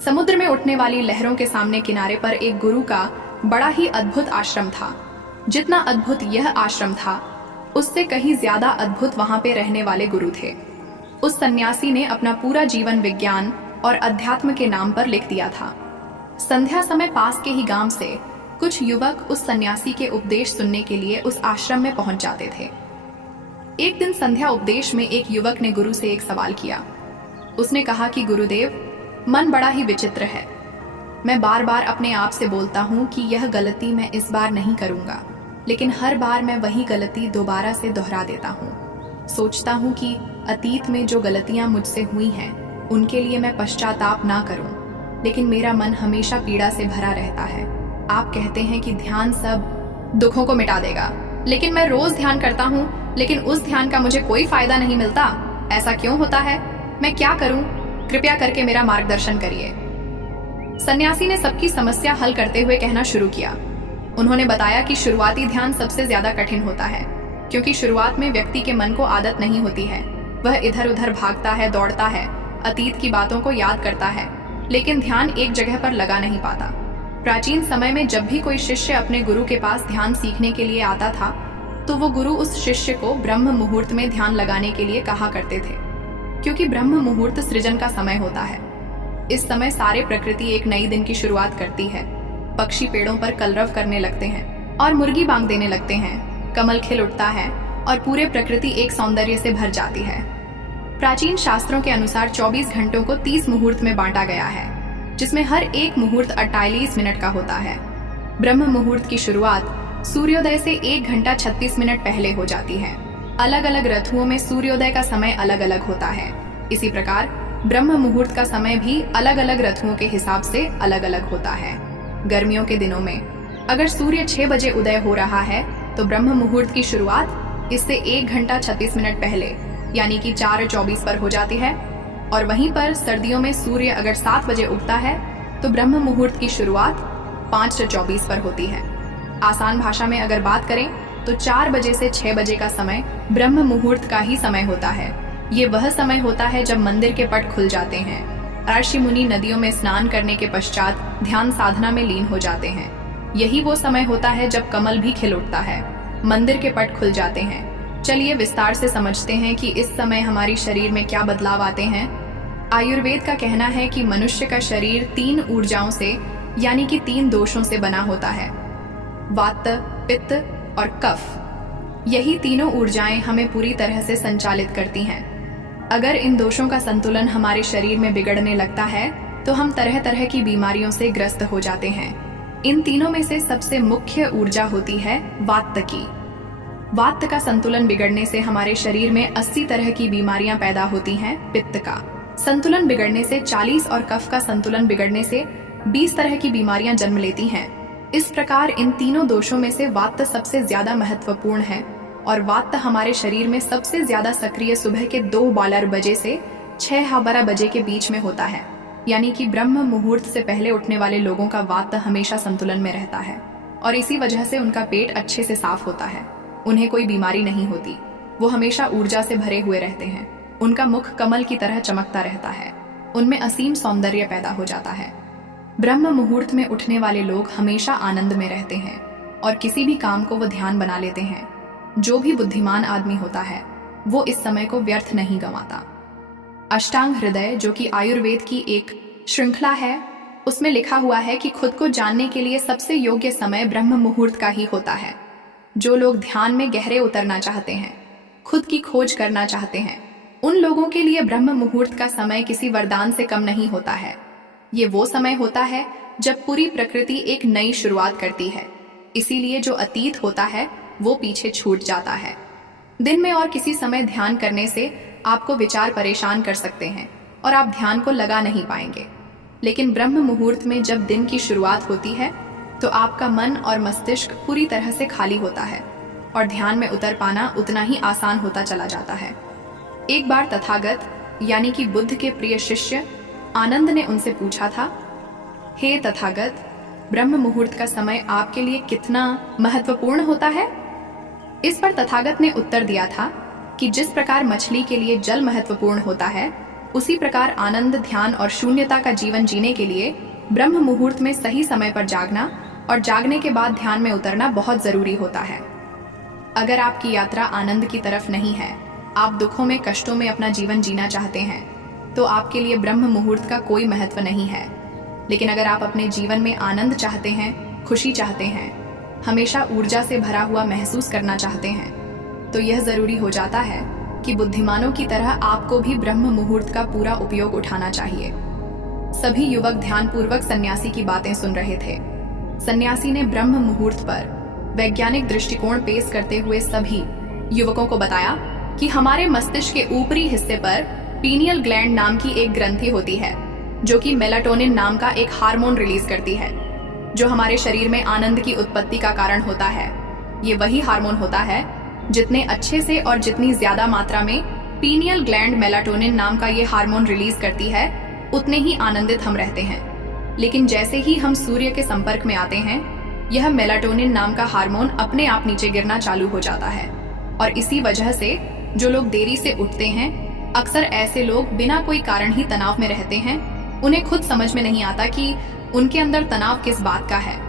समुद्र में उठने वाली लहरों के सामने किनारे पर एक गुरु का बड़ा ही अद्भुत आश्रम था। जितना अद्भुत यह आश्रम था, उससे कहीं ज्यादा अद्भुत वहां पे रहने वाले गुरु थे। उस सन्यासी ने अपना पूरा जीवन विज्ञान और अध्यात्म के नाम पर लिख दिया था। संध्या समय पास के ही गांव से कुछ युवक उस सन्यासी के उपदेश सुनने के लिए उस आश्रम में पहुंच जाते थे। एक दिन संध्या उपदेश में एक युवक ने गुरु से एक सवाल किया। उसने कहा कि गुरुदेव, मन बड़ा ही विचित्र है। मैं बार बार अपने आप से बोलता हूँ कि यह गलती मैं इस बार नहीं करूँगा, लेकिन हर बार मैं वही गलती दोबारा से दोहरा देता हूँ। सोचता हूँ कि अतीत में जो गलतियाँ मुझसे हुई हैं उनके लिए मैं पश्चाताप ना करूँ, लेकिन मेरा मन हमेशा पीड़ा से भरा रहता है। आप कहते हैं कि ध्यान सब दुखों को मिटा देगा, लेकिन मैं रोज ध्यान करता हूँ, लेकिन उस ध्यान का मुझे कोई फायदा नहीं मिलता। ऐसा क्यों होता है? मैं क्या करूँ? कृपया करके मेरा मार्गदर्शन करिए। सन्यासी ने सबकी समस्या हल करते हुए कहना शुरू किया। उन्होंने बताया कि शुरुआती ध्यान सबसे ज्यादा कठिन होता है, क्योंकि शुरुआत में व्यक्ति के मन को आदत नहीं होती है। वह इधर उधर भागता है, दौड़ता है, अतीत की बातों को याद करता है, लेकिन ध्यान एक जगह पर लगा नहीं पाता। प्राचीन समय में जब भी कोई शिष्य अपने गुरु के पास ध्यान सीखने के लिए आता था, तो वो गुरु उस शिष्य को ब्रह्म मुहूर्त में ध्यान लगाने के लिए कहा करते थे, क्योंकि ब्रह्म मुहूर्त सृजन का समय होता है। इस समय सारे प्रकृति एक नई दिन की शुरुआत करती है। पक्षी पेड़ों पर कलरव करने लगते हैं और मुर्गी बांग देने लगते हैं। कमल खिल उठता है और पूरे प्रकृति एक सौंदर्य से भर जाती है। प्राचीन शास्त्रों के अनुसार 24 घंटों को 30 मुहूर्त में बांटा गया है, जिसमें हर एक मुहूर्त 48 मिनट का होता है। ब्रह्म मुहूर्त की शुरुआत सूर्योदय से 1 घंटा 36 मिनट पहले हो जाती है। अलग अलग ऋतुओं में सूर्योदय का समय अलग अलग होता है। इसी प्रकार ब्रह्म मुहूर्त का समय भी अलग अलग ऋतुओं के हिसाब से अलग अलग होता है। गर्मियों के दिनों में अगर सूर्य 6 बजे उदय हो रहा है तो ब्रह्म मुहूर्त की शुरुआत इससे 1 घंटा 36 मिनट पहले यानी कि 4:24 पर हो जाती है। और वहीं पर सर्दियों में सूर्य अगर 7 बजे उगता है तो ब्रह्म मुहूर्त की शुरुआत 5:24 पर होती है। आसान भाषा में अगर बात करें तो 4 बजे से 6 बजे का समय ब्रह्म मुहूर्त का ही समय होता है। ये वह समय होता है जब मंदिर के पट खुल जाते हैं। ऋषि मुनि नदियों में स्नान करने के पश्चात ध्यान साधना में लीन हो जाते हैं। यही वो समय होता है जब कमल भी खिल उठता है, मंदिर के पट खुल जाते हैं। चलिए विस्तार से समझते हैं कि इस समय हमारी शरीर में क्या बदलाव आते हैं। आयुर्वेद का कहना है कि मनुष्य का शरीर 3 ऊर्जाओं से यानी कि 3 दोषों से बना होता है, वात, पित्त और कफ। यही तीनों ऊर्जाएं हमें पूरी तरह से संचालित करती हैं। अगर इन दोषों का संतुलन हमारे शरीर में बिगड़ने लगता है तो हम तरह तरह की बीमारियों से ग्रस्त हो जाते हैं। इन तीनों में से सबसे मुख्य ऊर्जा होती है वात की। वात का संतुलन बिगड़ने से हमारे शरीर में 80 तरह की बीमारियां पैदा होती हैं। पित्त का संतुलन बिगड़ने से 40 और कफ का संतुलन बिगड़ने से 20 तरह की बीमारियां जन्म लेती हैं। इस प्रकार इन तीनों दोषों में से वात सबसे ज्यादा महत्वपूर्ण है और वात हमारे शरीर में सबसे ज्यादा सक्रिय सुबह के 2:12 बजे से 6:12 बजे के बीच में होता है। यानी कि ब्रह्म मुहूर्त से पहले उठने वाले लोगों का वात हमेशा संतुलन में रहता है और इसी वजह से उनका पेट अच्छे से साफ होता है। उन्हें कोई बीमारी नहीं होती। वो हमेशा ऊर्जा से भरे हुए रहते हैं। उनका मुख कमल की तरह चमकता रहता है। उनमें असीम सौंदर्य पैदा हो जाता है। ब्रह्म मुहूर्त में उठने वाले लोग हमेशा आनंद में रहते हैं और किसी भी काम को वो ध्यान बना लेते हैं। जो भी बुद्धिमान आदमी होता है वो इस समय को व्यर्थ नहीं गंवाता। अष्टांग हृदय, जो कि आयुर्वेद की एक श्रृंखला है, उसमें लिखा हुआ है कि खुद को जानने के लिए सबसे योग्य समय ब्रह्म मुहूर्त का ही होता है। जो लोग ध्यान में गहरे उतरना चाहते हैं, खुद की खोज करना चाहते हैं, उन लोगों के लिए ब्रह्म मुहूर्त का समय किसी वरदान से कम नहीं होता है। ये वो समय होता है जब पूरी प्रकृति एक नई शुरुआत करती है। इसीलिए जो अतीत होता है वो पीछे छूट जाता है। दिन में और किसी समय ध्यान करने से आपको विचार परेशान कर सकते हैं और आप ध्यान को लगा नहीं पाएंगे, लेकिन ब्रह्म मुहूर्त में जब दिन की शुरुआत होती है तो आपका मन और मस्तिष्क पूरी तरह से खाली होता है और ध्यान में उतर पाना उतना ही आसान होता चला जाता है। एक बार तथागत यानी कि बुद्ध के प्रिय शिष्य आनंद ने उनसे पूछा था, हे तथागत, ब्रह्म मुहूर्त का समय आपके लिए कितना महत्वपूर्ण होता है? इस पर तथागत ने उत्तर दिया था कि जिस प्रकार मछली के लिए जल महत्वपूर्ण होता है, उसी प्रकार आनंद, ध्यान और शून्यता का जीवन जीने के लिए ब्रह्म मुहूर्त में सही समय पर जागना और जागने के बाद ध्यान में उतरना बहुत जरूरी होता है। अगर आपकी यात्रा आनंद की तरफ नहीं है, आप दुखों में, कष्टों में अपना जीवन जीना चाहते हैं, तो आपके लिए ब्रह्म मुहूर्त का कोई महत्व नहीं है। लेकिन अगर आप अपने जीवन में आनंद चाहते हैं, खुशी चाहते हैं, हमेशा ऊर्जा से भरा हुआ महसूस करना चाहते हैं, तो यह जरूरी हो जाता है कि बुद्धिमानों की तरह आपको भी ब्रह्म मुहूर्त का पूरा उपयोग उठाना चाहिए। सभी युवक ध्यानपूर्वक सन्यासी की बातें सुन रहे थे। सन्यासी ने ब्रह्म मुहूर्त पर वैज्ञानिक दृष्टिकोण पेश करते हुए सभी युवकों को बताया कि हमारे मस्तिष्क के ऊपरी हिस्से पर पीनियल ग्लैंड नाम की एक ग्रंथि होती है, जो कि मेलाटोनिन नाम का एक हार्मोन रिलीज करती है, जो हमारे शरीर में आनंद की उत्पत्ति का कारण होता है। ये वही हार्मोन होता है जितने अच्छे से और जितनी ज्यादा मात्रा में पीनियल ग्लैंड मेलाटोनिन नाम का ये हार्मोन रिलीज करती है, उतने ही आनंदित हम रहते हैं। लेकिन जैसे ही हम सूर्य के संपर्क में आते हैं, यह मेलाटोनिन नाम का हार्मोन अपने आप नीचे गिरना चालू हो जाता है। और इसी वजह से जो लोग देरी से उठते हैं, अक्सर ऐसे लोग बिना कोई कारण ही तनाव में रहते हैं। उन्हें खुद समझ में नहीं आता कि उनके अंदर तनाव किस बात का है।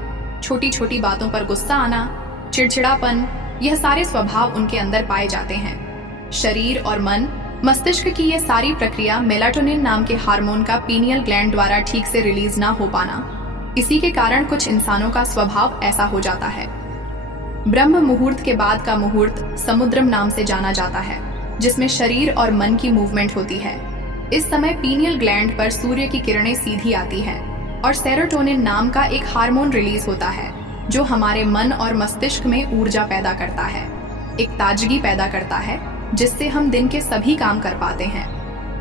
छोटी छोटी बातों पर गुस्सा आना, चिड़चिड़ापन, यह सारे स्वभाव उनके अंदर पाए जाते हैं। शरीर और मन, मस्तिष्क की यह सारी प्रक्रिया मेलाटोनिन नाम के हार्मोन का पीनियल ग्लैंड द्वारा ठीक से रिलीज ना हो पाना, इसी के कारण कुछ इंसानों का स्वभाव ऐसा हो जाता है। ब्रह्म मुहूर्त के बाद का मुहूर्त समुद्रम नाम से जाना जाता है, जिसमें शरीर और मन की मूवमेंट होती है। इस समय पीनियल ग्लैंड पर सूर्य की किरणें सीधी आती हैं और सेरोटोनिन नाम का एक हार्मोन रिलीज होता है, जो हमारे मन और मस्तिष्क में ऊर्जा पैदा करता है, एक ताजगी पैदा करता है, जिससे हम दिन के सभी काम कर पाते हैं।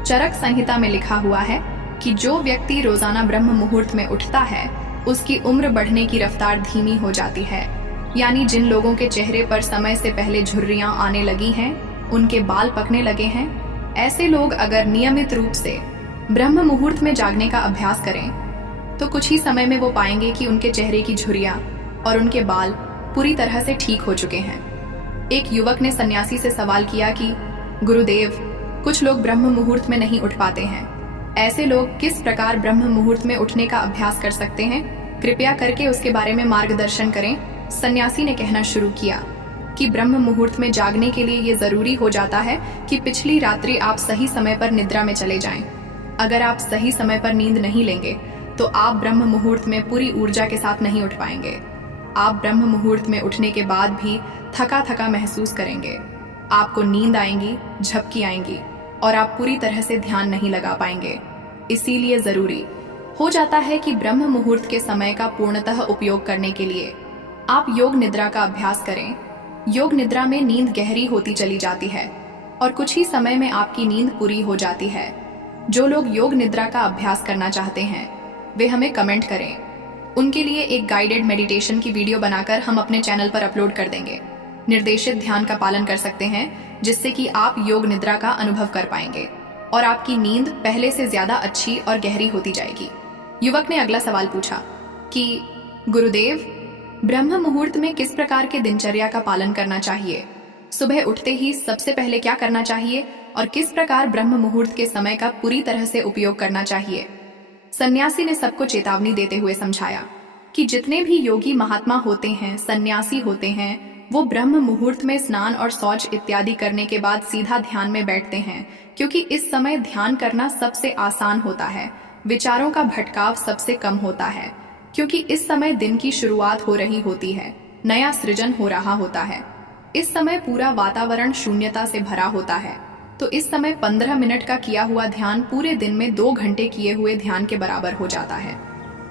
चरक संहिता में लिखा हुआ है कि जो व्यक्ति रोजाना ब्रह्म मुहूर्त में उठता है, उसकी उम्र बढ़ने की रफ्तार धीमी हो जाती है। यानी जिन लोगों के चेहरे पर समय से पहले झुर्रियां आने लगी हैं, उनके बाल पकने लगे हैं, ऐसे लोग अगर नियमित रूप से ब्रह्म मुहूर्त में जागने का अभ्यास करें, तो कुछ ही समय में वो पाएंगे कि उनके चेहरे की झुर्रियां और उनके बाल पूरी तरह से ठीक हो चुके हैं। एक युवक ने सन्यासी से सवाल किया कि गुरुदेव, कुछ लोग ब्रह्म मुहूर्त में नहीं उठ पाते हैं, ऐसे लोग किस प्रकार ब्रह्म मुहूर्त में उठने का अभ्यास कर सकते हैं? कृपया करके उसके बारे में मार्गदर्शन करें। सन्यासी ने कहना शुरू किया कि ब्रह्म मुहूर्त में जागने के लिए ये जरूरी हो जाता है कि पिछली रात्रि आप सही समय पर निद्रा में चले जाएं। अगर आप सही समय पर नींद नहीं लेंगे, तो आप ब्रह्म मुहूर्त में पूरी ऊर्जा के साथ नहीं उठ पाएंगे। आप ब्रह्म मुहूर्त में उठने के बाद भी थका थका महसूस करेंगे। आपको नींद आएंगी, झपकी आएंगी और आप पूरी तरह से ध्यान नहीं लगा पाएंगे। इसीलिए जरूरी हो जाता है कि ब्रह्म मुहूर्त के समय का पूर्णतः उपयोग करने के लिए आप योग निद्रा का अभ्यास करें। योग निद्रा में नींद गहरी होती चली जाती है और कुछ ही समय में आपकी नींद पूरी हो जाती है। जो लोग योग निद्रा का अभ्यास करना चाहते हैं, वे हमें कमेंट करें। उनके लिए एक गाइडेड मेडिटेशन की वीडियो बनाकर हम अपने चैनल पर अपलोड कर देंगे। निर्देशित ध्यान का पालन कर सकते हैं, जिससे कि आप योग निद्रा का अनुभव कर पाएंगे और आपकी नींद पहले से ज्यादा अच्छी और गहरी होती जाएगी। युवक ने अगला सवाल पूछा कि गुरुदेव, ब्रह्म मुहूर्त में किस प्रकार के दिनचर्या का पालन करना चाहिए? सुबह उठते ही सबसे पहले क्या करना चाहिए और किस प्रकार ब्रह्म मुहूर्त के समय का पूरी तरह से उपयोग करना चाहिए? सन्यासी ने सबको चेतावनी देते हुए समझाया कि जितने भी योगी महात्मा होते हैं, सन्यासी होते हैं, वो ब्रह्म मुहूर्त में स्नान और शौच इत्यादि करने के बाद सीधा ध्यान में बैठते हैं, क्योंकि इस समय ध्यान करना सबसे आसान होता है। विचारों का भटकाव सबसे कम होता है, क्योंकि इस समय दिन की शुरुआत हो रही होती है, नया सृजन हो रहा होता है। इस समय पूरा वातावरण शून्यता से भरा होता है, तो इस समय 15 मिनट का किया हुआ ध्यान पूरे दिन में 2 घंटे किए हुए ध्यान के बराबर हो जाता है।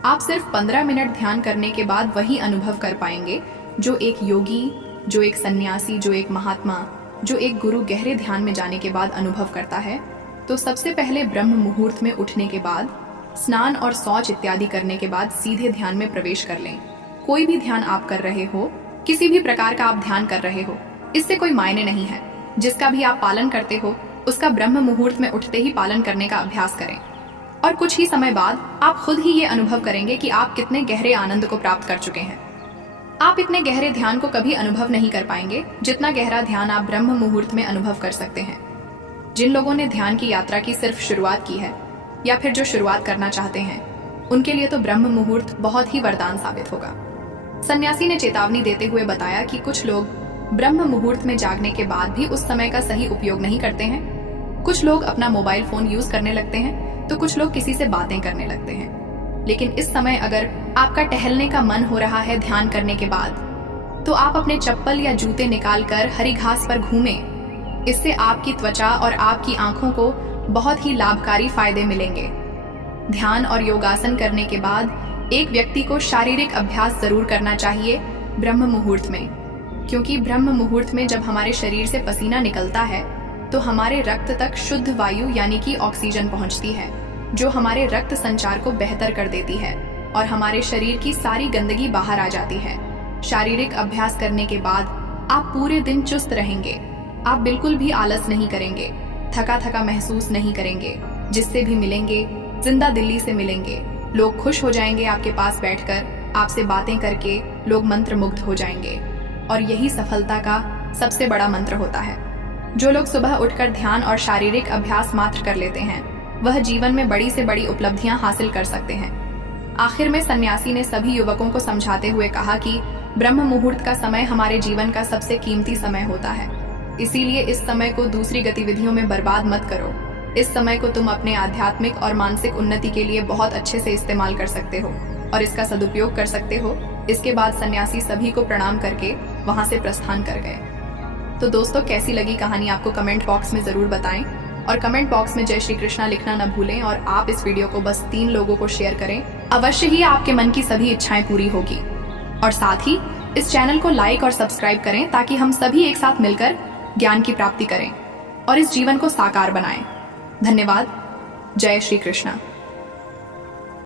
आप सिर्फ 15 मिनट ध्यान करने के बाद वही अनुभव कर पाएंगे जो एक योगी, जो एक सन्यासी, जो एक महात्मा, जो एक गुरु गहरे ध्यान में जाने के बाद अनुभव करता है। तो सबसे पहले ब्रह्म मुहूर्त में उठने के बाद स्नान और शौच इत्यादि करने के बाद सीधे ध्यान में प्रवेश कर लें। कोई भी ध्यान आप कर रहे हो, किसी भी प्रकार का आप ध्यान कर रहे हो, इससे कोई मायने नहीं है। जिसका भी आप पालन करते हो, उसका ब्रह्म मुहूर्त में उठते ही पालन करने का अभ्यास करें और कुछ ही समय बाद आप खुद ही ये अनुभव करेंगे कि आप कितने गहरे आनंद को प्राप्त कर चुके हैं। आप इतने गहरे ध्यान को कभी अनुभव नहीं कर पाएंगे जितना गहरा ध्यान आप ब्रह्म मुहूर्त में अनुभव कर सकते हैं। जिन लोगों ने ध्यान की यात्रा की सिर्फ शुरुआत की है या फिर जो शुरुआत करना चाहते हैं, उनके लिए तो ब्रह्म मुहूर्त बहुत ही वरदान साबित होगा। सन्यासी ने चेतावनी देते हुए बताया कि कुछ लोग ब्रह्म मुहूर्त में जागने के बाद भी उस समय का सही उपयोग नहीं करते हैं। कुछ लोग अपना मोबाइल फोन यूज करने लगते हैं तो कुछ लोग किसी से बातें करने लगते हैं। लेकिन इस समय अगर आपका टहलने का मन हो रहा है ध्यान करने के बाद, तो आप अपने चप्पल या जूते निकालकर हरी घास पर घूमें। इससे आपकी त्वचा और आपकी आंखों को बहुत ही लाभकारी फायदे मिलेंगे। ध्यान और योगासन करने के बाद एक व्यक्ति को शारीरिक अभ्यास जरूर करना चाहिए ब्रह्म मुहूर्त में, क्योंकि ब्रह्म मुहूर्त में जब हमारे शरीर से पसीना निकलता है तो हमारे रक्त तक शुद्ध वायु यानी कि ऑक्सीजन पहुंचती है, जो हमारे रक्त संचार को बेहतर कर देती है और हमारे शरीर की सारी गंदगी बाहर आ जाती है। शारीरिक अभ्यास करने के बाद आप पूरे दिन चुस्त रहेंगे। आप बिल्कुल भी आलस नहीं करेंगे, थका थका महसूस नहीं करेंगे। जिससे भी मिलेंगे जिंदा दिल्ली से मिलेंगे। लोग खुश हो जाएंगे आपके पास बैठकर, आपसे बातें करके लोग मंत्र मुग्ध हो जाएंगे। और यही सफलता का सबसे बड़ा मंत्र होता है। जो लोग सुबह उठकर ध्यान और शारीरिक अभ्यास मात्र कर लेते हैं, वह जीवन में बड़ी से बड़ी उपलब्धियां हासिल कर सकते हैं। आखिर में सन्यासी ने सभी युवकों को समझाते हुए कहा कि ब्रह्म मुहूर्त का समय हमारे जीवन का सबसे कीमती समय होता है। इसीलिए इस समय को दूसरी गतिविधियों में बर्बाद मत करो। इस समय को तुम अपने आध्यात्मिक और मानसिक उन्नति के लिए बहुत अच्छे से इस्तेमाल कर सकते हो और इसका सदुपयोग कर सकते हो। इसके बाद सन्यासी सभी को प्रणाम करके वहां से प्रस्थान कर गए। तो दोस्तों, कैसी लगी कहानी आपको कमेंट बॉक्स में जरूर बताएं और कमेंट बॉक्स में जय श्री कृष्णा लिखना न भूलें। और आप इस वीडियो को बस 3 लोगों को शेयर करें, अवश्य ही आपके मन की सभी इच्छाएं पूरी होगी। और साथ ही इस चैनल को लाइक और सब्सक्राइब करें ताकि हम सभी एक साथ मिलकर ज्ञान की प्राप्ति करें और इस जीवन को साकार बनाएं। धन्यवाद। जय श्री कृष्णा।